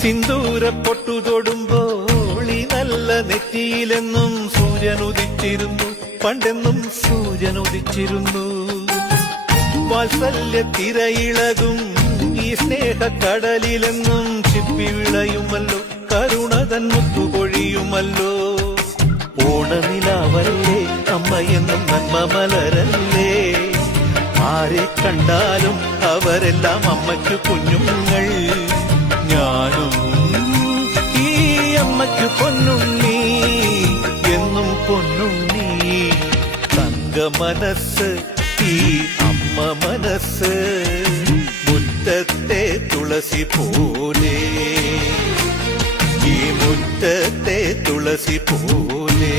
സിന്ദൂര പൊട്ടു തൊടുമ്പോൾ ഈ നല്ല നെറ്റിയിലെന്നും സൂര്യൻ ഉദിച്ചിരുന്നു, പണ്ടെന്നും സൂര്യൻ ഉദിച്ചിരുന്നു. വാത്സല്യ തിരയിളകും ഈ സ്നേഹക്കടലിലെന്നും ചിപ്പി വിളയുമല്ലോ, കരുണതൻ മുത്തുപൊഴിയുമല്ലോ. ഓണനിലാവല്ലേ അമ്മയെന്നും നന്മ മലരല്ലേ, ആരെ കണ്ടാലും അവരെല്ലാം അമ്മയ്ക്ക് കുഞ്ഞുങ്ങൾ. ഞാനും ഈ അമ്മയ്ക്ക് പൊന്നുണ്ണി, എന്നും പൊന്നുണ്ണി. തങ്ക മനസ്സ് ഈ അമ്മ മനസ്സ്, മുറ്റത്തെ തുളസി പോലെ, ഈ മുറ്റത്തെ തുളസി പോലെ.